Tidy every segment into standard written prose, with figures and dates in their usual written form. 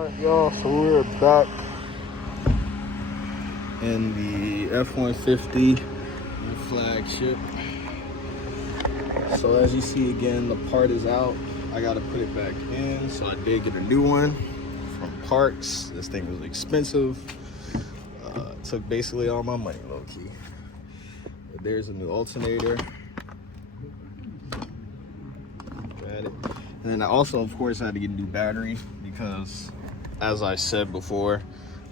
Alright y'all, so we're back in the F-150 FlagShip. So as you see again, the part is out. I gotta put it back in, so I did get a new one from Parts. This thing was expensive. Took basically all my money, low-key. But there's a new alternator. Got it. And then I also, of course, had to get a new battery because, as I said before,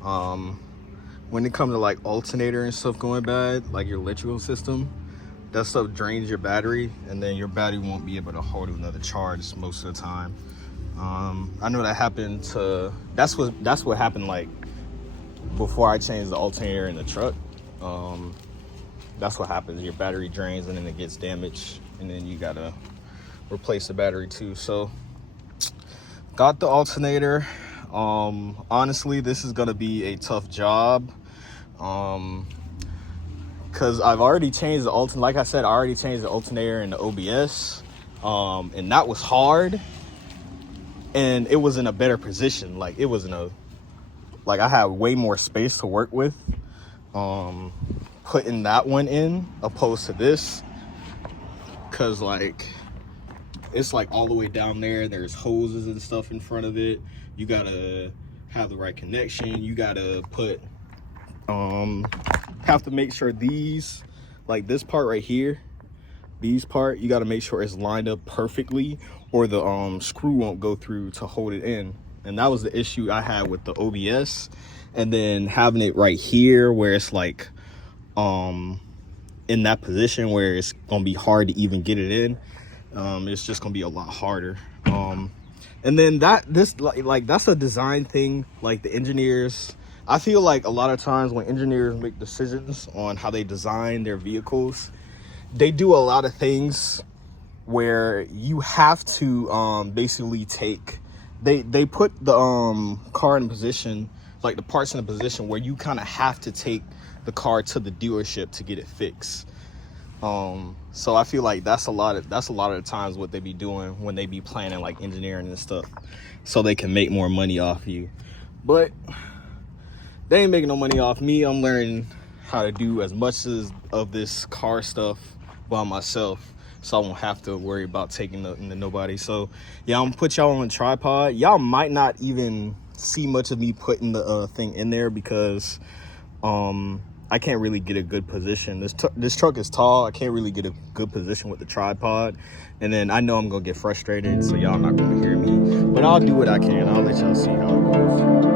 when it comes to like alternator and stuff going bad, like your electrical system, that stuff drains your battery, and then your battery won't be able to hold another charge most of the time. I know that happened to, that's what happened like before I changed the alternator in the truck. That's what happens. Your battery drains and then it gets damaged, and then you gotta replace the battery too. So got the alternator. Honestly, this is gonna be a tough job because I've already changed the alternator. Like I said, I already changed the alternator and the OBS, and that was hard, and it was in a better position. Like it was in a, like I had way more space to work with putting that one in opposed to this, because like it's like all the way down there. There's hoses and stuff in front of it. You gotta have the right connection. You gotta put have to make sure these, like this part right here, these part, you gotta make sure it's lined up perfectly, or the screw won't go through to hold it in. And that was the issue I had with the OBS. And then having it right here where it's like in that position where it's gonna be hard to even get it in. It's just gonna be a lot harder. And then that's a design thing. Like the engineers, I feel like a lot of times when engineers make decisions on how they design their vehicles, they do a lot of things where you have to basically take, they put the car in a position, like the parts in a position where you kind of have to take the car to the dealership to get it fixed. So I feel like that's a lot of the times what they be doing when they be planning like engineering and stuff, so they can make more money off you. But they ain't making no money off me. I'm learning how to do as much of this car stuff by myself, so I won't have to worry about taking nothing to nobody. So yeah, I'm gonna put y'all on a tripod. Y'all might not even see much of me putting the thing in there because I can't really get a good position. This truck is tall. I can't really get a good position with the tripod. And then I know I'm gonna get frustrated, so y'all not gonna hear me. But I'll do what I can. I'll let y'all see how it goes.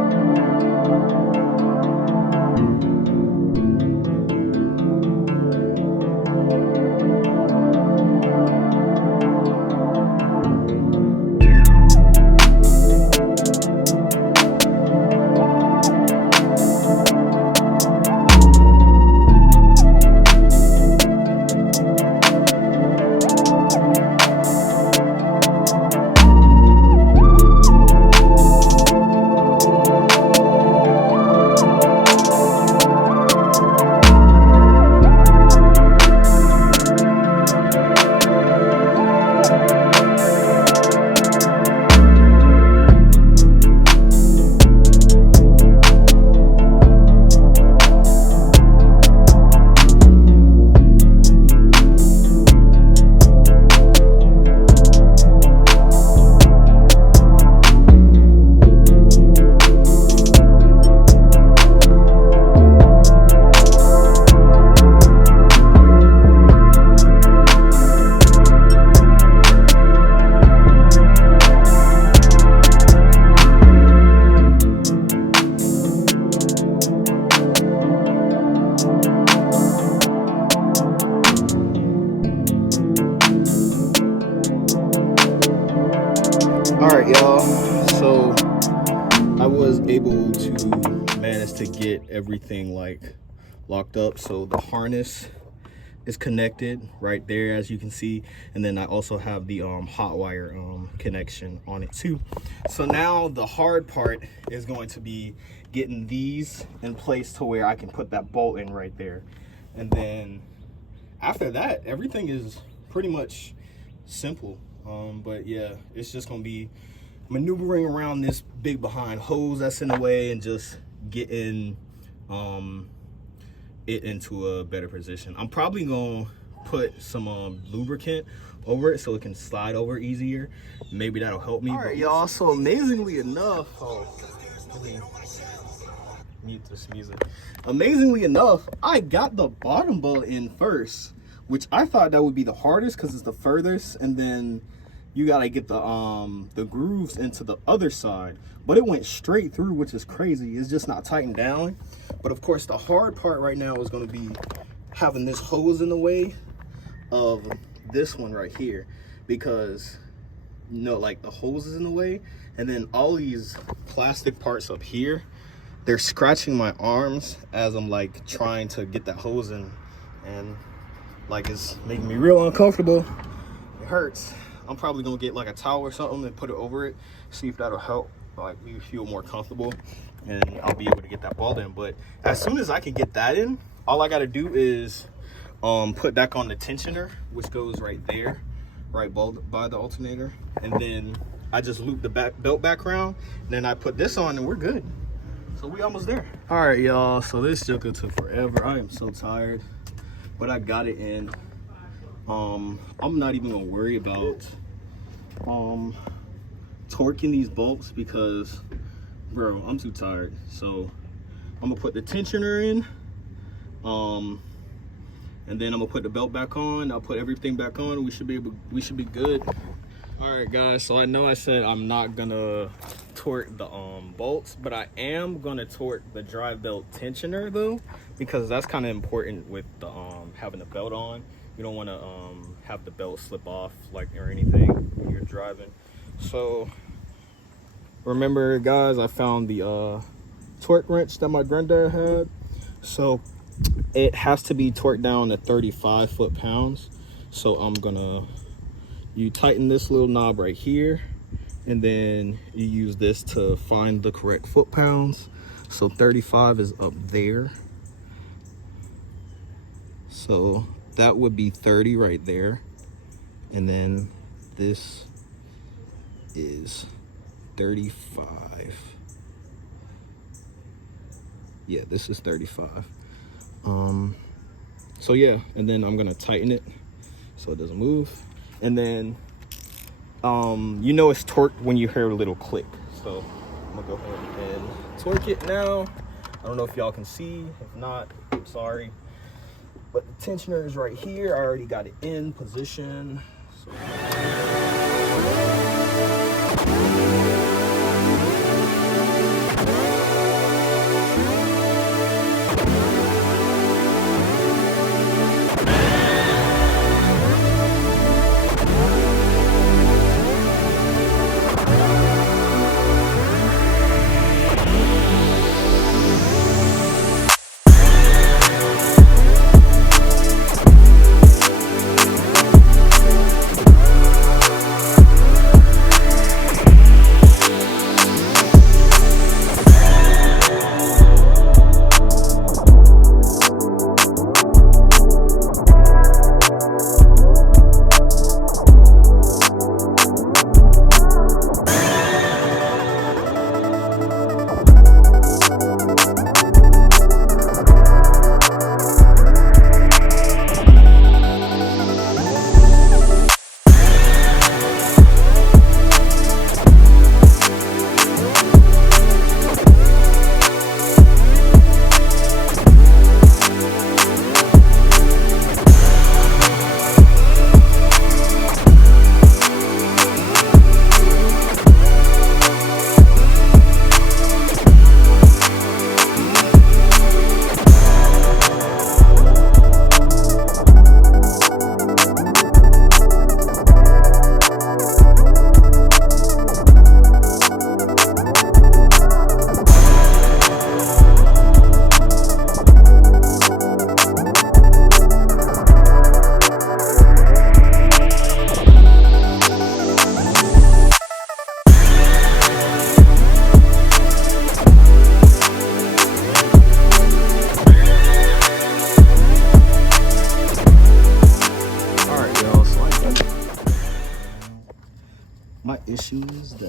Alright y'all, so I was able to manage to get everything like locked up. So the harness is connected right there, as you can see, and then I also have the hot wire connection on it too. So now the hard part is going to be getting these in place to where I can put that bolt in right there. And then after that, everything is pretty much simple. But yeah, it's just gonna be maneuvering around this big behind hose that's in the way and just getting it into a better position. I'm probably gonna put some lubricant over it so it can slide over easier. Maybe that'll help me. All right, y'all, so amazingly enough, mute this music. Amazingly enough, I got the bottom bolt in first, which I thought that would be the hardest because it's the furthest, and then you gotta get the grooves into the other side. But it went straight through, which is crazy. It's just not tightened down. But of course, the hard part right now is gonna be having this hose in the way of this one right here, because like the hose is in the way, and then all these plastic parts up here, they're scratching my arms as I'm like trying to get that hose in, and like it's making me real uncomfortable. It hurts. I'm probably gonna get like a towel or something and put it over it, see if that'll help like me feel more comfortable, and I'll be able to get that ball in. But as soon as I can get that in, all I gotta do is put back on the tensioner, which goes right there, right by the alternator, and then I just loop the belt back around, and then I put this on and we're good. So we almost there. All right, y'all, so this joker took forever. I am so tired, but I got it in. I'm not even gonna worry about torquing these bolts because, bro, I'm too tired. So I'm gonna put the tensioner in, and then I'm gonna put the belt back on. I'll put everything back on. We should be good. All right, guys, so I know I said I'm not gonna torque the bolts, but I am gonna torque the drive belt tensioner though, because that's kind of important with the having the belt on. You don't want to have the belt slip off like or anything when you're driving. So remember, guys, I found the torque wrench that my granddad had. So it has to be torqued down to 35 foot-pounds. So you tighten this little knob right here, and then you use this to find the correct foot-pounds. So 35 is up there. So that would be 30 right there. And then this is 35. Yeah, this is 35. So yeah, and then I'm gonna tighten it so it doesn't move. And then you know it's torqued when you hear a little click. So I'm gonna go ahead and torque it now. I don't know if y'all can see. If not, I'm sorry. But the tensioner is right here. I already got it in position. So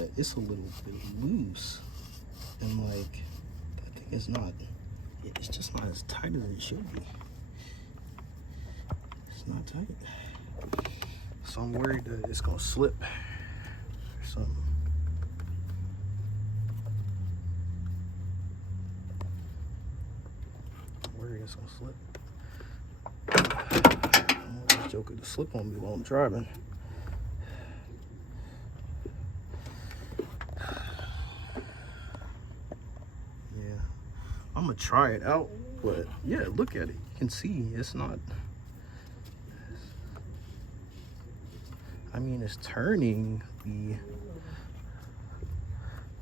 but it's a little bit loose. And like, that thing is not, it's just not as tight as it should be. It's not tight. So I'm worried that it's gonna slip or something. I'm worried it's gonna slip. I don't want this joker to slip on me while I'm driving. Yeah, I'm gonna try it out, but yeah, look at it. You can see it's not. I mean, it's turning the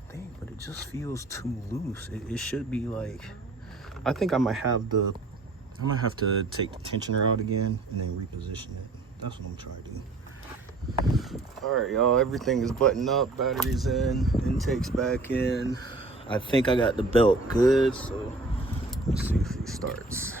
thing, but it just feels too loose. It should be like, I think I might have to take the tensioner out again and then reposition it. That's what I'm trying to do. All right, y'all, everything is buttoned up, batteries in, intake's back in. I think I got the belt good, so let's see if he starts.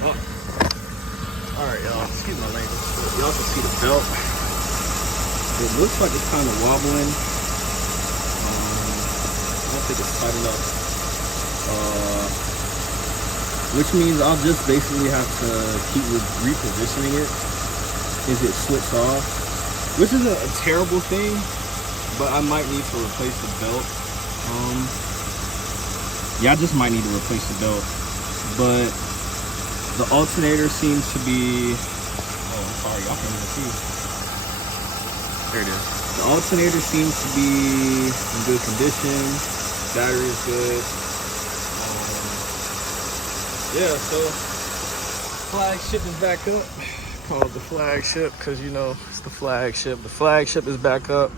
Oh. All right, y'all, excuse my language, but y'all can see the belt. It looks like it's kind of wobbling. I don't think it's tight enough. Which means I'll just basically have to keep repositioning it if it slips off. Which isn't a terrible thing, but I might need to replace the belt. Yeah, I just might need to replace the belt. But the alternator seems to be, oh, I'm sorry, y'all can't even see. There it is. The alternator seems to be in good condition. Battery is good. Yeah, so FlagShip is back up. Call it the FlagShip because, you know, it's the FlagShip. The FlagShip is back up.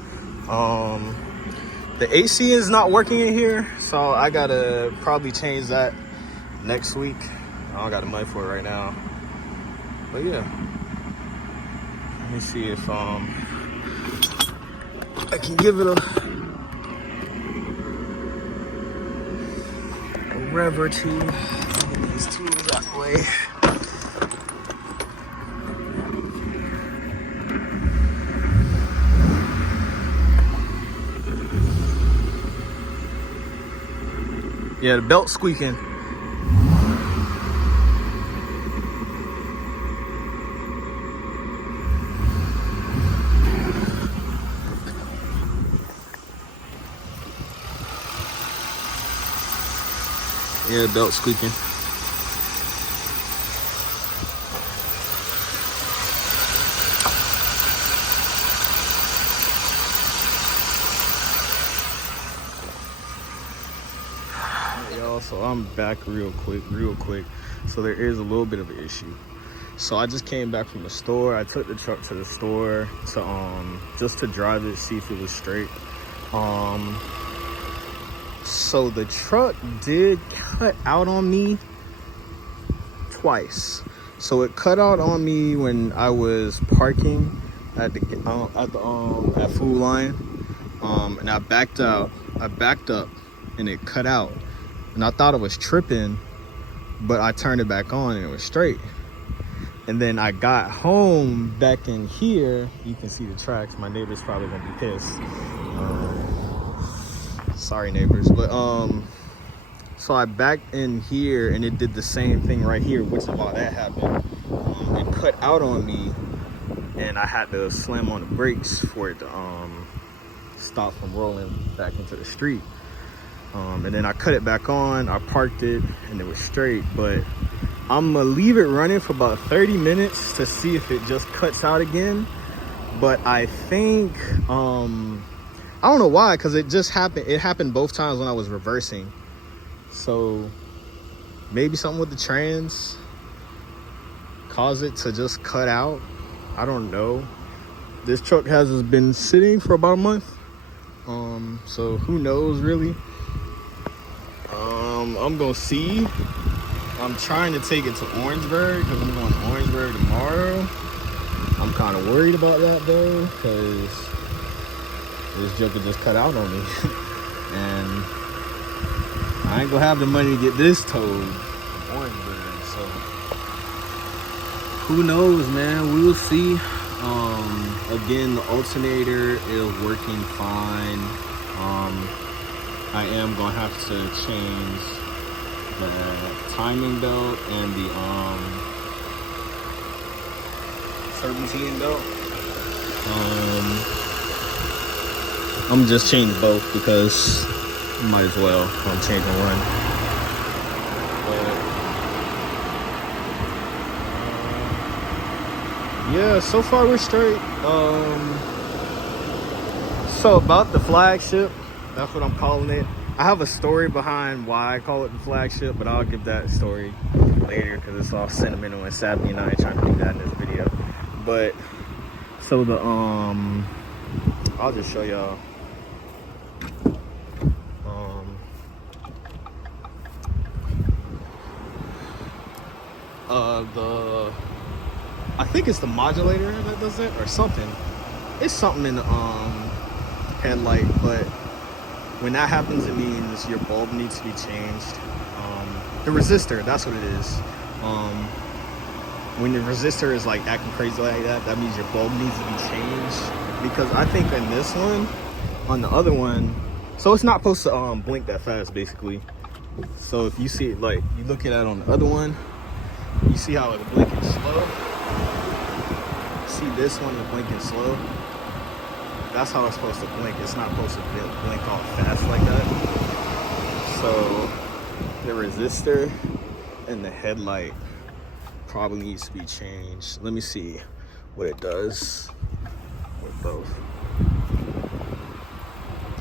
The AC is not working in here, so I gotta probably change that next week. I don't got the money for it right now, but yeah, let me see if I can give it a rev or two. Get these tools out the way. Yeah, the belt's squeaking. Yeah, belt squeaking. Y'all, so I'm back real quick. So there is a little bit of an issue. So I just came back from the store. I took the truck to the store to just to drive it, see if it was straight. So the truck did cut out on me twice. So it cut out on me when I was parking at Food Lion, and I backed up, and it cut out. And I thought it was tripping, but I turned it back on and it was straight. And then I got home back in here. You can see the tracks. My neighbor's probably gonna be pissed. Sorry neighbors, but so I backed in here and it did the same thing right here, which is why that happened. It cut out on me and I had to slam on the brakes for it to stop from rolling back into the street. And then I cut it back on, I parked it, and it was straight. But I'm gonna leave it running for about 30 minutes to see if it just cuts out again. but I think I don't know why, because it just happened. It happened both times when I was reversing. So maybe something with the trans caused it to just cut out. I don't know. This truck has been sitting for about a month. So who knows really. I'm gonna see. I'm trying to take it to Orangeburg because I'm going to Orangeburg tomorrow. I'm kind of worried about that though, because this joker just cut out on me. And I ain't gonna have the money to get this towed to Orangeburg. So who knows, man? We will see. Again, the alternator is working fine. I am gonna have to change the timing belt and the serpentine belt. I'm just changing both because might as well. I'm changing one. Yeah, so far we're straight. So about the FlagShip, that's what I'm calling it. I have a story behind why I call it the FlagShip, but I'll give that story later because it's all sentimental and sappy, and I ain't trying to do that in this video. But so the I'll just show y'all. I think it's the modulator that does it or something. It's something in the headlight, but when that happens, it means your bulb needs to be changed. The resistor, that's what it is. When the resistor is like acting crazy like that, that means your bulb needs to be changed. Because I think in this one, on the other one, so it's not supposed to blink that fast basically. So if you see it, like you look at it on the other one, you see how it's blinking slow. See this one is blinking slow. That's how it's supposed to blink. It's not supposed to blink all fast like that. So the resistor and the headlight probably needs to be changed. Let me see what it does with both.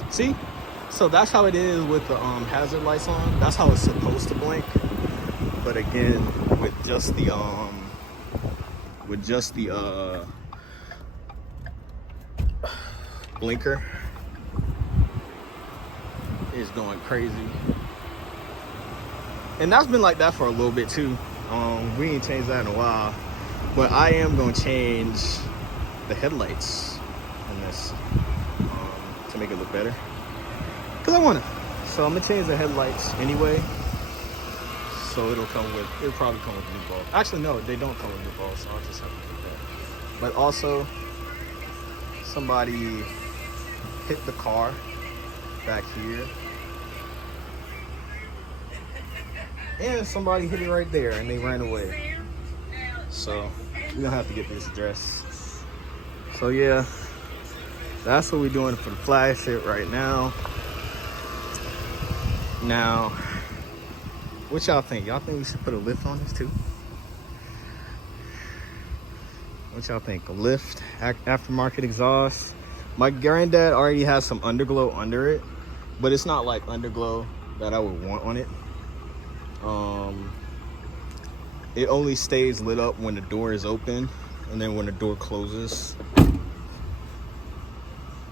See? So that's how it is with the hazard lights on. That's how it's supposed to blink. But again, with just the blinker, is going crazy. And that's been like that for a little bit too. We ain't changed that in a while, but I am gonna change the headlights in this to make it look better, because I wanna. So I'm gonna change the headlights anyway. So it'll probably come with new bulbs. Actually, no, they don't come with new bulbs, so I'll just have to keep that. But also, somebody hit the car back here, and somebody hit it right there, and they ran away. So we're gonna have to get this addressed. So yeah, that's what we're doing for the FlagShip right now. Now, what y'all think? Y'all think we should put a lift on this too? What y'all think? A lift, aftermarket exhaust. My granddad already has some underglow under it, but it's not like underglow that I would want on it. It only stays lit up when the door is open, and then when the door closes,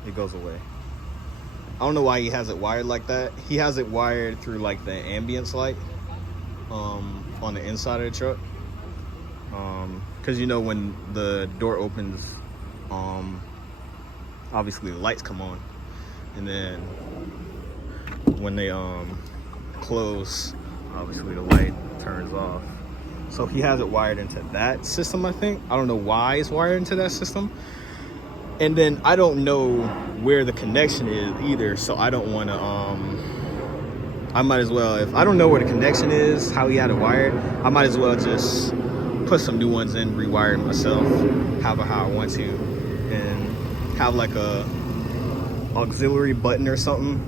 it goes away. I don't know why he has it wired like that. He has it wired through like the ambience light on the inside of the truck, because you know when the door opens, obviously the lights come on, and then when they close, obviously the light turns off. So he has it wired into that system, I think. I don't know why it's wired into that system. And then I don't know where the connection is either, so I don't want to I might as well, if I don't know where the connection is, how he had it wired, I might as well just put some new ones in, rewire it myself, how I want to, and have like a auxiliary button or something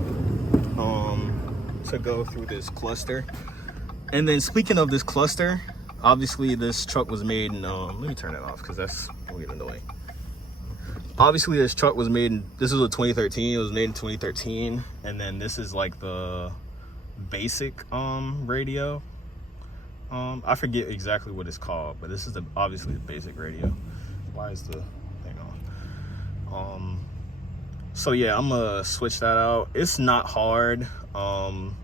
to go through this cluster. And then speaking of this cluster, obviously this truck was made in let me turn it off because that's really annoying. obviously this truck was made in, this was a 2013, it was made in 2013, and then this is like the basic radio. I forget exactly what it's called, but this is obviously the basic radio. Why is the thing on? So yeah, I'm gonna switch that out. It's not hard, and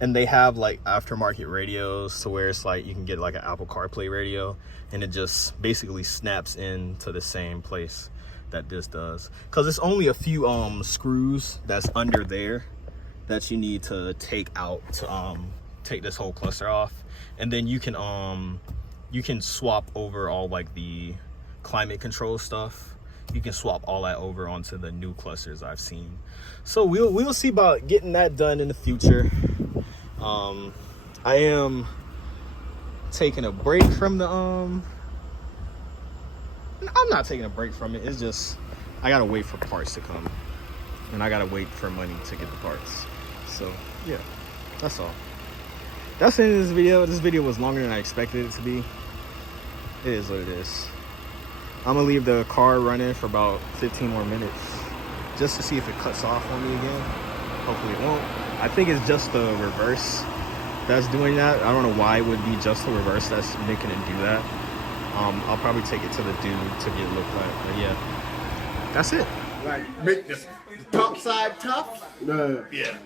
they have like aftermarket radios to where it's like you can get like an Apple CarPlay radio, and it just basically snaps into the same place that this does, because it's only a few screws that's under there that you need to take out to take this whole cluster off, and then you can swap over all like the climate control stuff. You can swap all that over onto the new clusters I've seen. So we'll see about getting that done in the future. I am taking a break from the I'm not taking a break from it. It's just I gotta wait for parts to come, and I gotta wait for money to get the parts. So yeah, that's all. That's the end of this video. This video was longer than I expected it to be. It is what it is. I'm gonna leave the car running for about 15 more minutes just to see if it cuts off on me again. Hopefully it won't. I think it's just the reverse that's doing that. I don't know why it would be just the reverse that's making it do that. I'll probably take it to the dude to get it looked at. But yeah, that's it. Like, make the top side tough? No. Yeah.